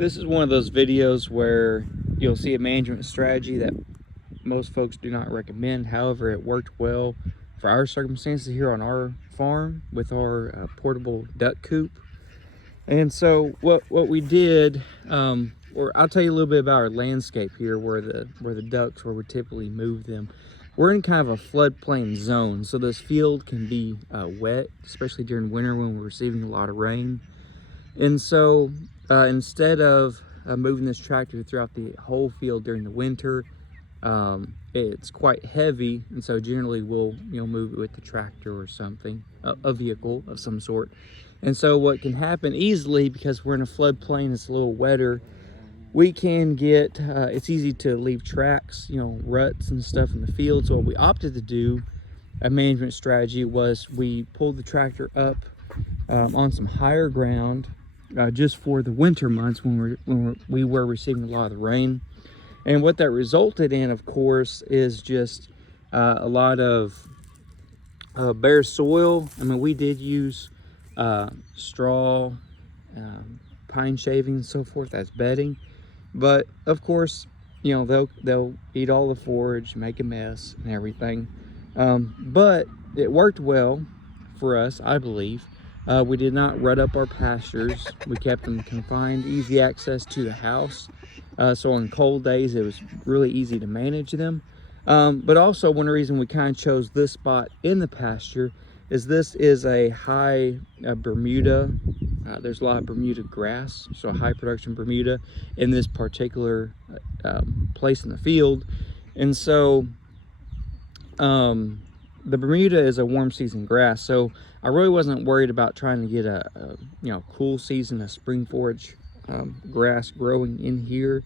This is one of those videos where you'll see a management strategy that most folks do not recommend. However, it worked well for our circumstances here on our farm with our portable duck coop. And so what we did, or I'll tell you a little bit about our landscape here where the ducks, where we typically move them. We're in kind of a floodplain zone, so this field can be wet, especially during winter when we're receiving a lot of rain. And so instead of moving this tractor throughout the whole field during the winter, it's quite heavy, and so generally we'll move it with the tractor or something, a vehicle of some sort. And so what can happen easily, because we're in a floodplain, it's a little wetter, we can get it's easy to leave tracks, ruts and stuff in the field. So what we opted to do, a management strategy, was we pulled the tractor up on some higher ground just for the winter months when we were receiving a lot of the rain. And what that resulted in, of course, is just a lot of bare soil. I mean, we did use straw, pine shavings and so forth as bedding. But of course, they'll eat all the forage, make a mess and everything. But it worked well for us, I believe. We did not rut up our pastures. We kept them confined, easy access to the house. So on cold days, it was really easy to manage them. But also, one reason we kind of chose this spot in the pasture is this is a high Bermuda. There's a lot of Bermuda grass, so high production Bermuda in this particular place in the field. And so the Bermuda is a warm season grass, so I really wasn't worried about trying to get a cool season, a spring forage grass growing in here.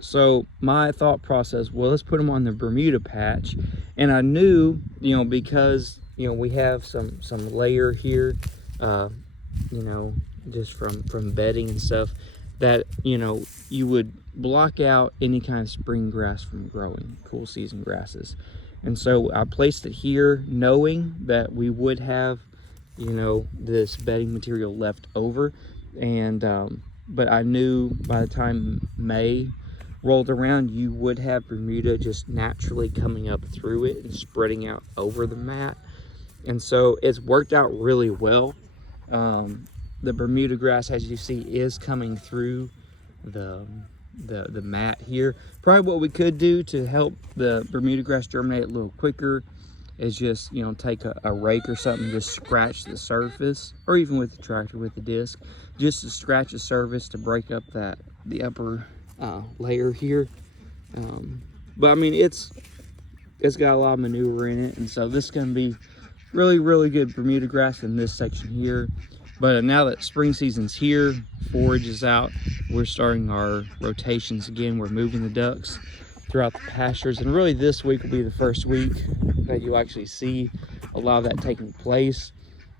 So my thought process, well, let's put them on the Bermuda patch. And I knew, because we have some layer here, just from bedding and stuff, that you would block out any kind of spring grass from growing, cool season grasses. And so I placed it here knowing that we would have this bedding material left over. And but I knew by the time May rolled around, you would have Bermuda just naturally coming up through it and spreading out over the mat. And so it's worked out really well. The Bermuda grass, as you see, is coming through the mat here. Probably what we could do to help the Bermuda grass germinate a little quicker is just take a rake or something, just scratch the surface, or even with the tractor with the disc, just to scratch the surface to break up the upper layer here. But I mean, it's got a lot of manure in it, and so this is going to be really good Bermuda grass in this section here. But now that spring season's here, forage is out, we're starting our rotations again. We're moving the ducks throughout the pastures, and really this week will be the first week that you'll actually see a lot of that taking place.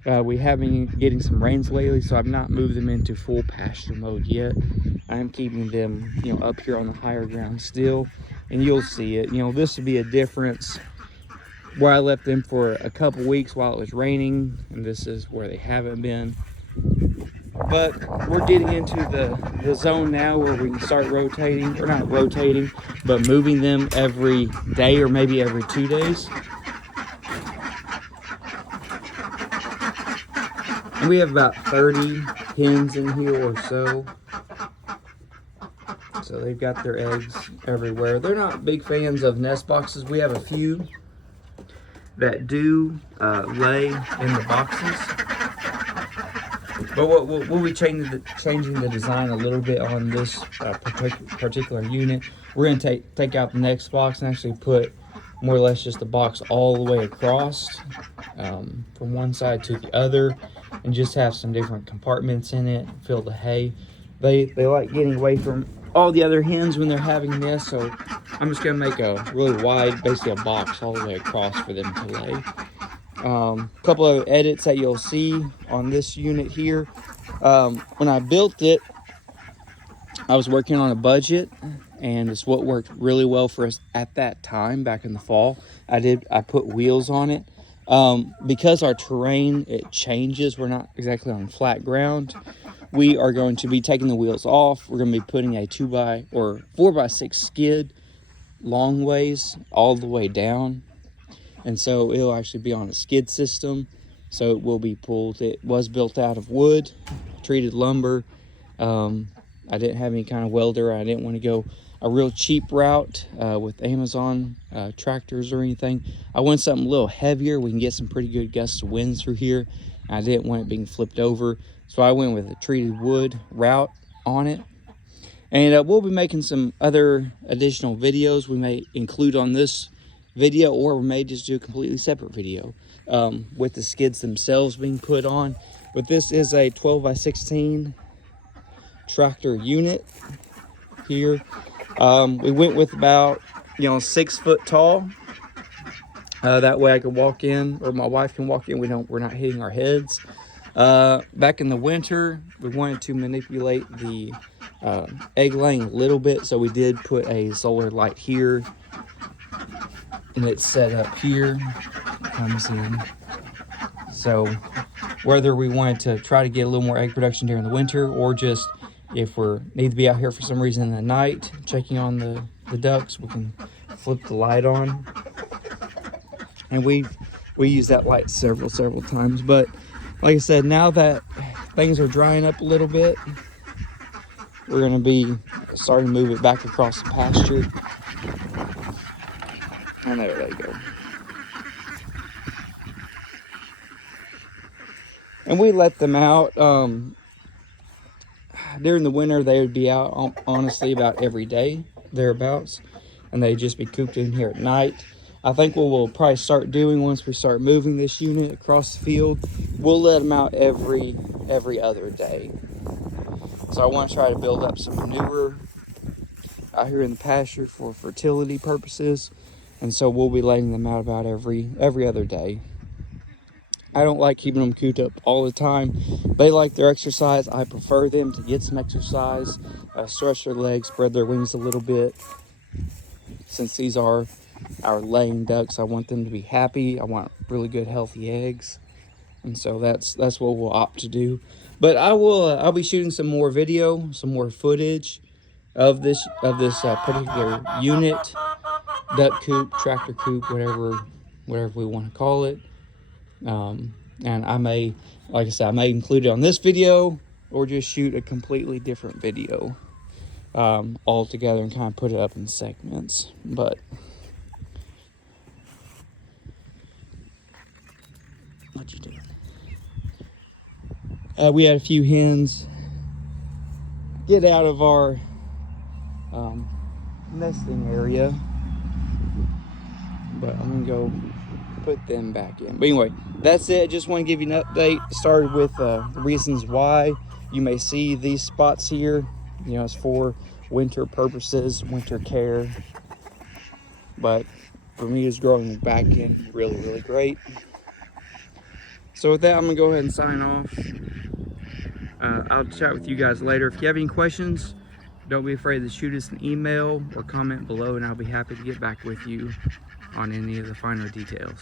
We have been getting some rains lately, so I've not moved them into full pasture mode yet. I am keeping them up here on the higher ground still, and you'll see it. This would be a difference where I left them for a couple weeks while it was raining, and this is where they haven't been. But we're getting into the zone now where we can start rotating, or not rotating, but moving them every day or maybe every 2 days. And we have about 30 hens in here or so. So they've got their eggs everywhere. They're not big fans of nest boxes. We have a few that do lay in the boxes. But we'll be changing the design a little bit on this particular unit. We're going to take out the next box and actually put more or less just a box all the way across from one side to the other, and just have some different compartments in it, fill the hay. They like getting away from all the other hens when they're having this, so I'm just going to make a really wide, basically a box all the way across for them to lay. A couple of edits that you'll see on this unit here. When I built it, I was working on a budget, and it's what worked really well for us at that time back in the fall. I put wheels on it. Because our terrain, it changes. We're not exactly on flat ground. we are going to be taking the wheels off. We're going to be putting a 4x6 skid long ways all the way down, and so it'll actually be on a skid system, so it will be pulled. It was built out of wood, treated lumber. I didn't have any kind of welder. I didn't want to go a real cheap route with Amazon tractors or anything. I wanted something a little heavier. We can get some pretty good gusts of wind through here. I didn't want it being flipped over, so I went with a treated wood route on it. And we'll be making some other additional videos we may include on this video, or we may just do a completely separate video with the skids themselves being put on. But this is a 12x16 tractor unit here. We went with about 6 foot tall. That way I could walk in, or my wife can walk in. We're not hitting our heads. Back in the winter, we wanted to manipulate the egg laying a little bit, so we did put a solar light here, and it's set up here. It comes in. So whether we wanted to try to get a little more egg production during the winter, or just if we need to be out here for some reason in the night checking on the ducks, we can flip the light on. And we use that light several times. But like I said, now that things are drying up a little bit, we're going to be starting to move it back across the pasture. And there they go. And we let them out. During the winter, they would be out honestly about every day, thereabouts. And they'd just be cooped in here at night. I think what we'll probably start doing once we start moving this unit across the field, we'll let them out every other day. So I want to try to build up some manure out here in the pasture for fertility purposes. And so we'll be letting them out about every other day. I don't like keeping them cooped up all the time. They like their exercise. I prefer them to get some exercise, stretch their legs, spread their wings a little bit. Since these are our laying ducks, I want them to be happy. I want really good, healthy eggs. And so that's what we'll opt to do. But I'll be shooting some more video, some more footage of this particular unit, duck coop, tractor coop, whatever we want to call it. And I may, like I said, I may include it on this video, or just shoot a completely different video all together and kind of put it up in segments. But what you doing? We had a few hens get out of our nesting area, but I'm gonna go put them back in. But anyway, that's it. Just want to give you an update. Started with the reasons why you may see these spots here. It's for winter purposes, winter care. But for me, it's growing back in really great. So with that, I'm gonna go ahead and sign off. I'll chat with you guys later. If you have any questions, don't be afraid to shoot us an email or comment below, and I'll be happy to get back with you on any of the finer details.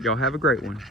Y'all have a great one.